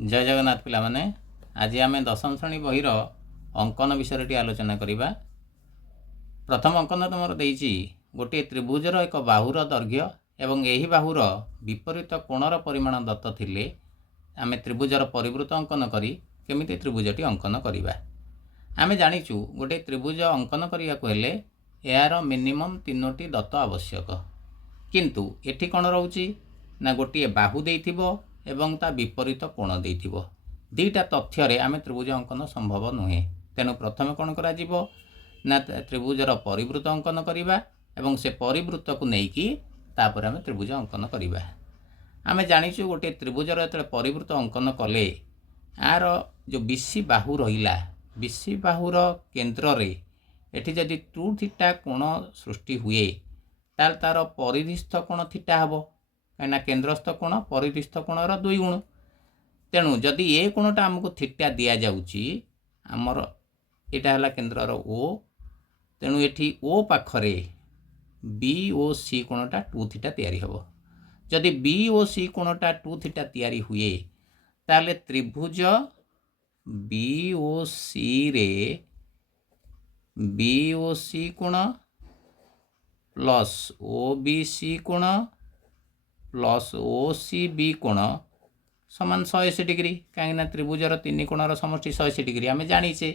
जय जगन्नाथ पिला माने आज आम दशम श्रेणी बहीर अंकन विषय आलोचना करवा। प्रथम अंकन तुम देती गोटे त्रिभुजर एक बाहुर दैर्घ्य एवं यही बाहुर विपरीत कोणर परिमाण दत्त थिले आम त्रिभुजर परिवृत अंकन करी केमिति त्रिभुजटी अंकन करवा। आम जाचु गोटे त्रिभुज अंकन करने को हेले यार मिनिमम 3टी दत्त आवश्यक, किंतु एठी कौन रोचे ना गोटे बाहु देइथिबो एवं ता विपरीत कोण देइथिबो। दुईटा तथ्य आम त्रिभुज अंकन संभव नुहे। तेणु प्रथम कौन करा जीवो ना त्रिभुजर परिवृत अंकन करवा एवं से परिवृत को लेकिन तापर आम त्रिभुज अंकन करवा। आम जाचु गोटे त्रिभुजर जो परिवृत अंकन कले यार जो बिशी बाहु रहा बिशी बाहुर केन्द्र रे एठी जदि 2 थीटा कोण सृष्टि हुए ताल तार परिधिस्थ कोण थीटा हम कहीं केन्द्रस्थ कोण परिधिस्थ कोणर 2 गुण। तेणु जदि ए कोणटा आमको थीटा दि जाऊँगी आमर यहाँ है केन्द्रर ओ, तेणु ये ओ पाखरे बी ओ सी कोणटा 2 थीटा तैयारी हम। जदि बी ओ सी कोणटा 2 थीटा तैयारी हुए ताले त्रिभुज बी ओ सी रे बी ओ सी कोण प्लस ओ बी सी कोण प्लस ओ सी बी कोण समान 180 डिग्री। कहीं त्रिभुजर 3 कोणर समष्टि 180 डिग्री आम जाचे।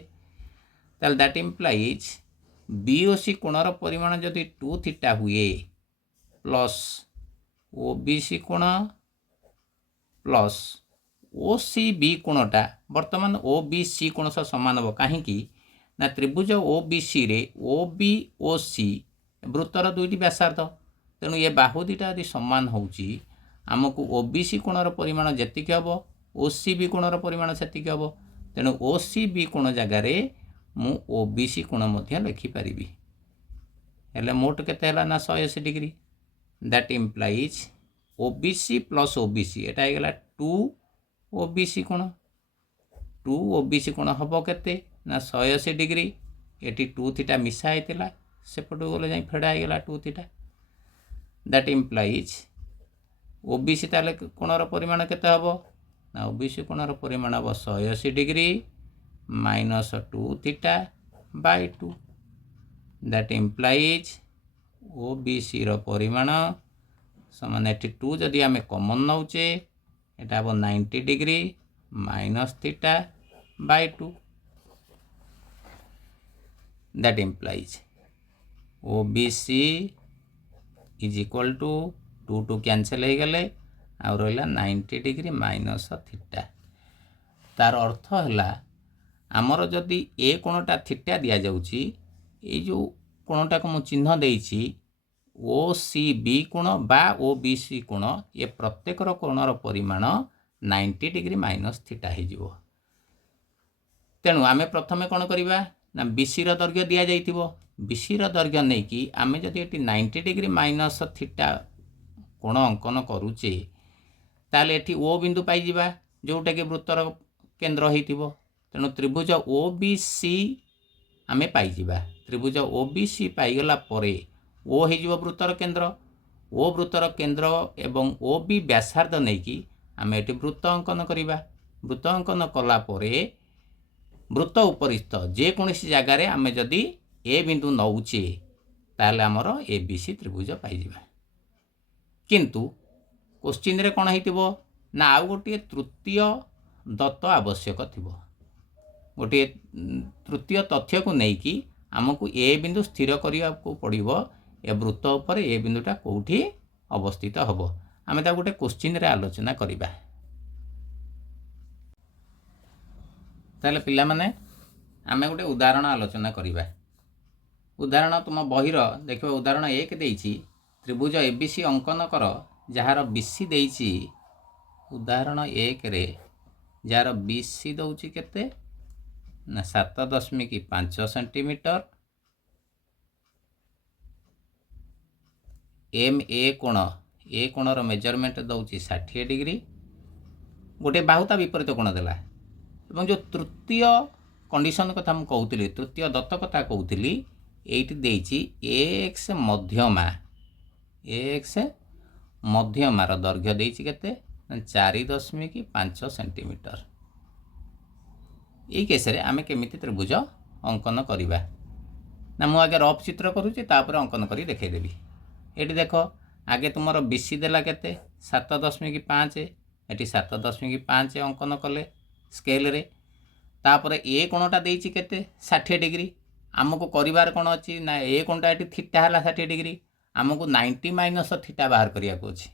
ताल दैट इम्प्लाइज बी ओ सी कोणर परिमाण जदि 2 थीटा हुए प्लस ओ बी सी कोण प्लस ओ सी बी कोणटा बर्तमान ओ बी सी कोण सह सामान हम। कहीं ना त्रिभुज ओ बी सी रे ओ बी ओ सी वृत्तर 2टी व्यासार्ध, तेणु ये बाहु दुटा यदि सामान होची आमको ओ बी सी कोणर परिमाण जेतिक हम ओ सी बी कोणर परिमाण सेतिक हम। तेणु ओ सी बी कोण जगार मु ओ बी सी कोण लिखिपारि हेले मोट केते हला ना 180 degree. That implies O B C plus O B C एटा होगा 2 ओ बी सी कोण 2 ओ बी सी कोण हम केते ना 180 डिग्री। ये 2 थीटा मिसा होता सेपटू गले जाए फेड़ा होगा 2 theta. That implies O B C ताले कोणर परिमाण केते हम ना ओ बी सी कोणर परिमाण हम 180 degree minus 2 theta by 2। That implies O B C रो परिमाण समान 2 जदि आम कॉमन नौचे एटा हम 90 degree minus theta by 2। That implies O B C is equal to 2 2 cancel हो गले आ रहा 90 डिग्री माइनस थीटा। तार अर्थ है आमर जदि ए कोणटा थीटा दि जाऊँगी ये जो कोणटा को मुझे चिन्ह देती ओ सी बी कोण बा ओ बी सी कोण ये प्रत्येकर कोणर परिमाण 90 डिग्री माइनस थीटा हो। तेणु आम प्रथमे कौन करवा ना बीसी दैर्घ्य दि जाइथिबो बीसी दैर्घ्य नहीं कि आम जदि ये 90 डिग्री माइनस थीटा कोण अंकन करुचे ताले एठी ओ बिंदु पाइबा जोटा कि वृत्तर केन्द्र होइथिबो। तेणु त्रिभुज ओ बी सी आम पाइबा। त्रिभुज ओ बी सी पाइगला परे ओ हो वृत्तर केन्द्र ओ वृत्तर केन्द्र एवं ओ बी व्यासार्ध नहीं कि आम ये वृत्त अंकन करवा। वृत्त अंकन कला परे वृत्त उपरिस्थ जेकोसी जगार आम जदि ए बिंदु नौचे ताले आमर ए बी सी त्रिभुज पाइबा। किंतु क्वेश्चन रे कौन हो ना आउ गोटे तृतीय दत्त आवश्यक थिबो। गोटे तृतीय तथ्य को लेकिन आमको ए बिंदु स्थिर करने को पड़ो ए वृत्त उपर ए बिंदुटा कौटी अवस्थित हम। आम गोटे क्वेश्चन रे आलोचना करवा। ताले पिला माने आम गोटे उदाहरण आलोचना करवा। उदाहरण तुम बहीर देखो उदाहरण 1 देइछि त्रिभुज एबीसी अंकन कर जार बीसी देइछि। उदाहरण 1 रे जार बीसी दौछि केते ना 7.5 सेंटीमीटर एम ए कोणर मेजरमेंट दौछि 60 डिग्री गोटे बाहुता विपरीत कोण देला। एवं जो तृतीय कंडीशन कथा मुझे कहूली तृतीय दत्त कथा कहूली ये देइछि एक्स मध्यमार दैर्घ्य देइछि केते 4.5 सेंटीमीटर। ये केस रे आमे केमिति त्रिभुज अंकन करिबा ना मु आगे रफ चित्र करूची तापर अंकन करी देखाई देबी। एटी देखो आगे तुमर बीसी देला केते 7.5 एटी 7.5 अंकन कले स्केल रे। तापर ए कोणटा देइची केते 60 डिग्री। आमको करिवार कोण अछि ना ए कोणटा एटी थीटा हला 60 डिग्री आमको 90 माइनस थीटा बाहर करिया को अछि।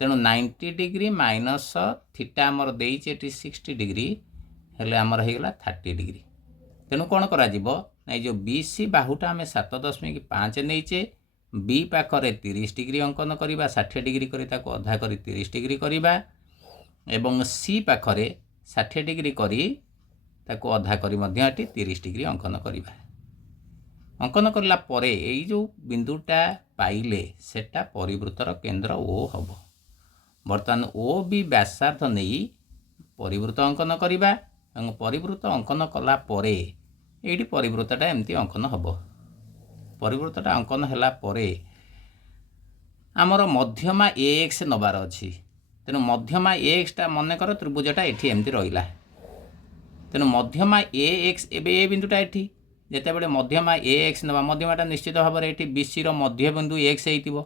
तेणु 90 डिग्री माइनस थीटा आमर देइची एटी 60 डिग्री हेले आमर हे गला 30 डिग्री। तेणु कौन करा जिवो ना जो बीसी बाहुटा आम 7.5 नहींचे बी पाखरे 30 डिग्री अंकन करिबा 60 डिग्री करी ताको अधा करी 30 डिग्री करिबा एवं सी पाखरे 60 डिग्री करी ताको अधा करी मध्य एटी 30 डिग्री अंकन करिबा। अंकन करला परे एई जो बिंदुटा पाइले सेटा परिवृत्तर केंद्र ओ हबो। बर्तमान ओ बी व्यासार्ध नहीं परिवृत्त अंकन करिबा एवं परिवृत्त अंकन कला परे एटी परिवृत्तटा एमती अंकन हबो। परिवृत्तटा अंकन हैला परे आमर मध्यमा एक्स नबार अछि। तेणु मध्यमा एक्सटा मन कर त्रिभुजटा एठी एमती रहिला। तेणु मध्यमा ए एक्स एबे ए बिंदुटा एठी जेतेबेले मध्यमा ए एक्स नबा मध्यमाटा निश्चित भाव में एठी बीसी रो मध्य बिंदु एक्स हेइतिबो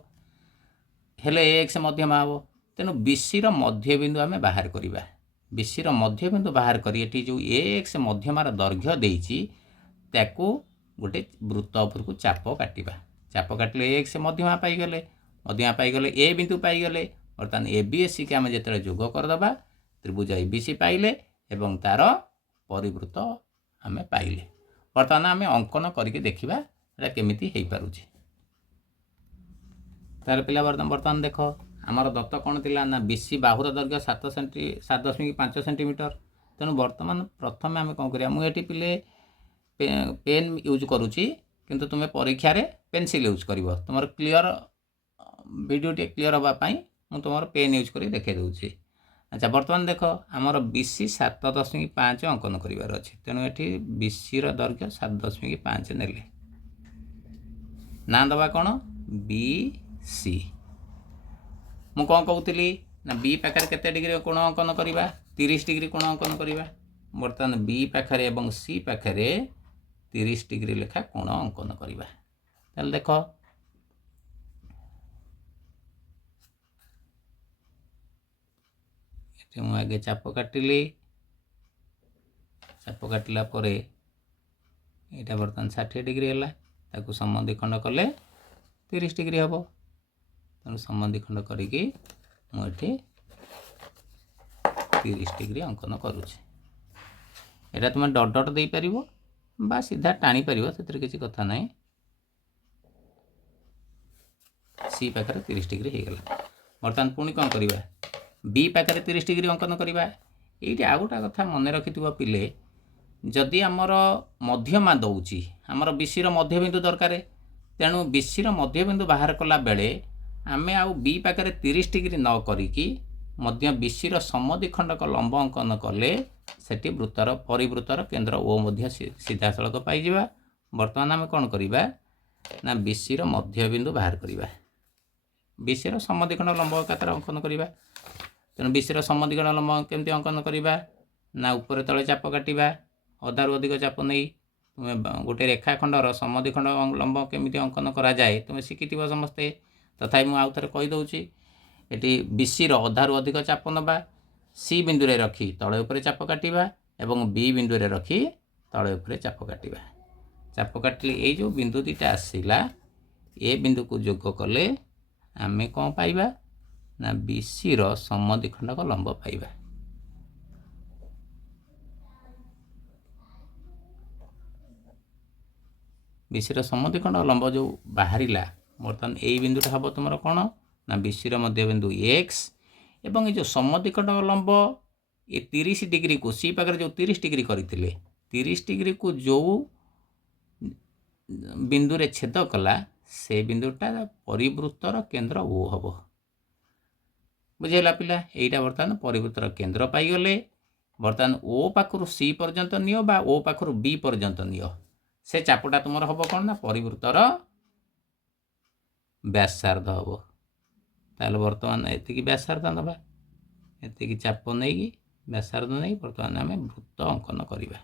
हेले ए एक्स मध्यमा हबो। तेणु बीसी रो मध्य बिंदु आमे बाहर करिबा। बीसी रो मध्य बिंदु बाहर करी एठी जो ए एक्स मध्यमार दैर्घ्य देइची ताकू गोटे वृत्त उपरकू चाप काटिबा। चाप काटिले ए एक्स मध्यमा पाइगले ए बिंदु पाइगले। बर्तमान ए बी एस के आम जो जोग करदे त्रिभुज ए बी सी पाइले एवं तार परिवृत्त आम पाइले। बर्तमान आम अंकन करके देखा केमिति हो पारुछि। तार पिला बर्तमान देख आमर दत्त कौन थिला ना बीसी बाहुर दैर्घ्य 7.5 सेंटीमीटर। तेणु बर्तमान प्रथम आम कौन करिया मुझे पिले पेन यूज करुच्ची किंतु तुम्हें परीक्षा रे पेनसिल यूज कर तुम क्लीयर वीडियो टे क्लीयर हाँपाई मुझे तुम पेन यूज कर देखे दूसरी। अच्छा बर्तमान देख आमर बीसी 7.5 अंकन करार अच्छे। तेणु ये बीसी दैर्घ्य 7.5 नेले ना दबा कौन बी सी। मु कौन कहूली ना बी पाखे केते डिग्री कोण अंकन करवा 30 डिग्री कोण अंकन करवा। बर्तमान बी पाखे एवं सी पाखे 30 डिग्री लेखा कोण अंकन करवा। ताल देख मु आगे चाप काटिली। चाप काटिला परे यहाँ बर्तमान 60 डिग्री है ताकू संबंधी खंड कले 30 डिग्री हम। तेणु संबंधी खंड करी मुझे 30 डिग्री अंकन करुचे। यहाँ तुम डट डट दे पार बा सीधा टाणी पार से किसी कथा ना। सी पाखे 30 डिग्री हो गला। बर्तमान पुणी कौन करवा बी पाखे 30 डिग्री अंकन करवा। ये आउ गोटा कथा मन रखि पिले जदि आमर मध्यमा दौची आमर बीसी मध्य बिंदु दरकार। तेणु बीसी मध्य बिंदु बाहर कला बेले आमे आउ बी पाखे 30 डिग्री न करिकी मध्य बीसी समद्विखंडक लंब अंकन कले सेठी वृत्तर परिवृत्तर केंद्र ओ मध्य सीधा सड़क पाइबा। बर्तमान आम कौन करवा ना बीसी मध्य बिंदु बाहर करवा। बीसी समद्विखंड लंब एकाथर अंकन करवा। तेणु बीसी समद्विखंड लंब केमती अंकन करवा ना ऊपर तले चाप काटिबा अधारू अधिक चाप नहीं तुम्हें गोटे रेखाखंडर समद्विखंड लंब केमिति अंकन करा जाए तुम्हें शिखिथिबो समस्ते। तथापि मुझे आउ थे कहीदे ये बीसी अधारू अधिक चाप नवा सी बिंदु रे रखी तले उपरे चाप काटिबा एवं बी बिंदु रे रखी तले उपरे चाप काटिबा। चाप काटिले ये जो बिंदु दीटा आसला ए बिंदु को जोग कले आमे कौन पाइबा ना बीसी समद्विखंडक लंब पाइबा। बीसी समद्विखंड लंब जो बाहरिला बर्तमान यही बिंदुटा हम तुम कौन ना बीसी मध्य बिंदु एक्स एवं ये समद्विखंड लंब ये 30 डिग्री को सी पाखे जो 30 डिग्री करते 30 डिग्री को जो बिंदु रे छेद कला से बिंदुटा परिवृत्तर केंद्र ओ हम। बुझेगा पिला यहीटा बर्तमान परिवृत्तर केंद्र पाईगले। बर्तमान ओ पाखु सी पर्यंत नियो बा ओ पाखु बी पर्यंत नियो से चापटा तुम हम कौन ना परिवृत्तर व्यासार्ध हम। ताहले बर्तमान एतिकी व्यासार्ध नबा ଏତିକି ଚାପ ନେଇକି ବ୍ୟାସାର୍ଧ ନେଇ ବର୍ତ୍ତମାନ ଆମେ ବୃତ୍ତ ଅଙ୍କନ କରିବା।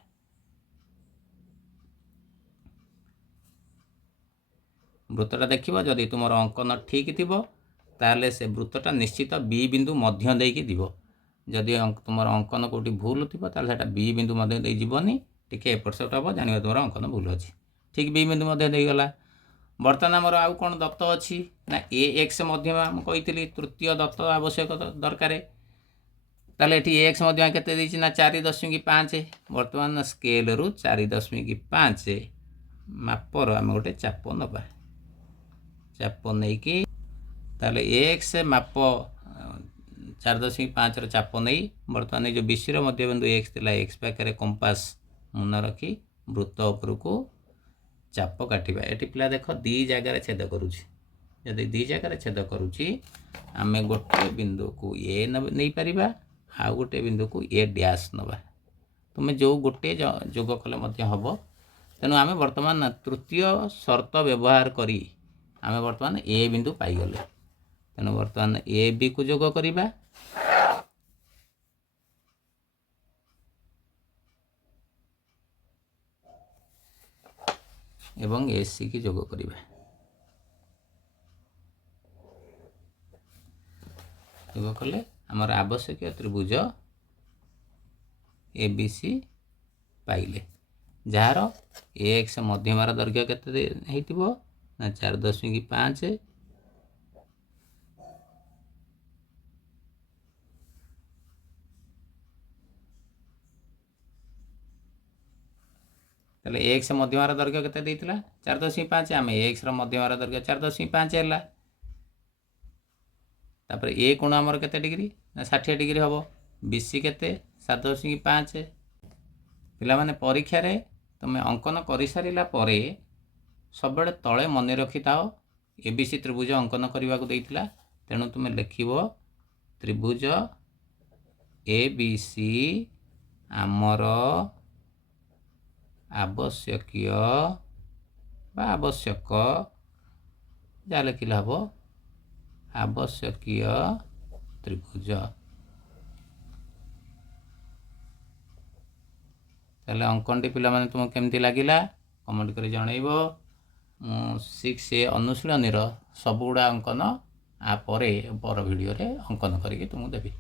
ବୃତ୍ତଟା ଦେଖିବ, ଯଦି ତୁମର ଅଙ୍କନ ଠିକ୍ ଥିବ ତାହେଲେ ସେ ବୃତ୍ତଟା ନିଶ୍ଚିତ ବି ବିନ୍ଦୁ ମଧ୍ୟ ଦେଇକି ଯିବ। ଯଦି ତୁମର ଅଙ୍କନ କେଉଁଠି ଭୁଲ ଥିବ ତାହେଲେ ସେଟା ବି ବିନ୍ଦୁ ମଧ୍ୟ ଦେଇ ଯିବନି, ଟିକେ ଏପଟ ସେପଟ ହେବ, ଜାଣିବ ତୁମର ଅଙ୍କନ ଭୁଲ ଅଛି। ଠିକ୍ ବି ବିନ୍ଦୁ ମଧ୍ୟ ଦେଇଗଲା। ବର୍ତ୍ତମାନ ଆମର ଆଉ କ'ଣ ଦତ୍ତ ଅଛି ନା ଏ ଏକ୍ସ ମଧ୍ୟ ମୁଁ କହିଥିଲି ତୃତୀୟ ଦତ୍ତ ଆବଶ୍ୟକ ଦରକାର। ତାହେଲେ ଏଠି ଏକ୍ସ ମଧ୍ୟ କେତେ ଦେଇଛି ନା 4.5। ବର୍ତ୍ତମାନ ସ୍କେଲରୁ 4.5 ମାପର ଆମେ ଗୋଟେ ଚାପ ନେବା। ଚାପ ନେଇକି ତାହେଲେ ଏକ୍ସ ମାପ 4.5ର ଚାପ ନେଇ ବର୍ତ୍ତମାନ ଏ ଯେଉଁ ବିସିର ମଧ୍ୟବିନ୍ଦୁ ଏକ୍ସ ଥିଲା, ଏକ୍ସ ପାଖରେ କମ୍ପାସ ମୁନ ରଖି ବୃତ୍ତ ଉପରକୁ ଚାପ କାଟିବା। ଏଠି ପିଲା ଦେଖ ଦୁଇ ଜାଗାରେ ଛେଦ କରୁଛି। ଯଦି ଦୁଇ ଜାଗାରେ ଛେଦ କରୁଛି ଆମେ ଗୋଟିଏ ବିନ୍ଦୁକୁ ଏ ନେଇପାରିବା, ଆଉ ଗୋଟିଏ ବିନ୍ଦୁକୁ ଏ ଡ୍ୟାସ୍ ନେବା। ତୁମେ ଯେଉଁ ଗୋଟିଏ ଯୋଗ କଲେ ମଧ୍ୟ ହେବ। ତେଣୁ ଆମେ ବର୍ତ୍ତମାନ ତୃତୀୟ ସର୍ତ୍ତ ବ୍ୟବହାର କରି ଆମେ ବର୍ତ୍ତମାନ ଏ ବିନ୍ଦୁ ପାଇଗଲେ। ତେଣୁ ବର୍ତ୍ତମାନ ଏ ବିକୁ ଯୋଗ କରିବା ଏବଂ ଏ ସି କି ଯୋଗ କରିବା। ଯୋଗ କଲେ ଆମର ଆବଶ୍ୟକୀୟ ତ୍ରିଭୁଜ ଏ ବି ସି ପାଇଲେ, ଯାହାର ଏକ୍ସ ମଧ୍ୟମାର ଦୈର୍ଘ୍ୟ କେତେ ହେଇଥିବ ନା 4.5। ତାହେଲେ ଏକ୍ସ ମଧ୍ୟମାର ଦୈର୍ଘ୍ୟ କେତେ ଦେଇଥିଲା 4.5, ଆମେ ଏକ୍ସର ମଧ୍ୟମାର ଦୈର୍ଘ୍ୟ 4.5 ହେଲା। ତାପରେ ଏ କୋଣ ଆମର କେତେ ଡିଗ୍ରୀ ନା 60 ଡିଗ୍ରୀ ହେବ। ବିସି କେତେ 7.5। ପିଲାମାନେ ପରୀକ୍ଷାରେ ତୁମେ ଅଙ୍କନ କରିସାରିଲା ପରେ ସବୁବେଳେ ତଳେ ମନେ ରଖିଥାଅ ଏ ବି ସି ତ୍ରିଭୁଜ ଅଙ୍କନ କରିବାକୁ ଦେଇଥିଲା। ତେଣୁ ତୁମେ ଲେଖିବ ତ୍ରିଭୁଜ ଏ ବି ସି ଆମର ଆବଶ୍ୟକୀୟ ବା ଆବଶ୍ୟକ, ଯାହା ଲେଖିଲେ ହେବ, ଆବଶ୍ୟକୀୟ ତ୍ରିଭୁଜ। ତାହେଲେ ଅଙ୍କନଟି ପିଲାମାନେ ତୁମକୁ କେମିତି ଲାଗିଲା କମେଣ୍ଟ କରି ଜଣାଇବ। ମୁଁ 6A ଅନୁଶୀଳନୀର ସବୁଗୁଡ଼ା ଅଙ୍କନ ଆ ପରେ ପର ଭିଡ଼ିଓରେ ଅଙ୍କନ କରିକି ତୁମକୁ ଦେବି।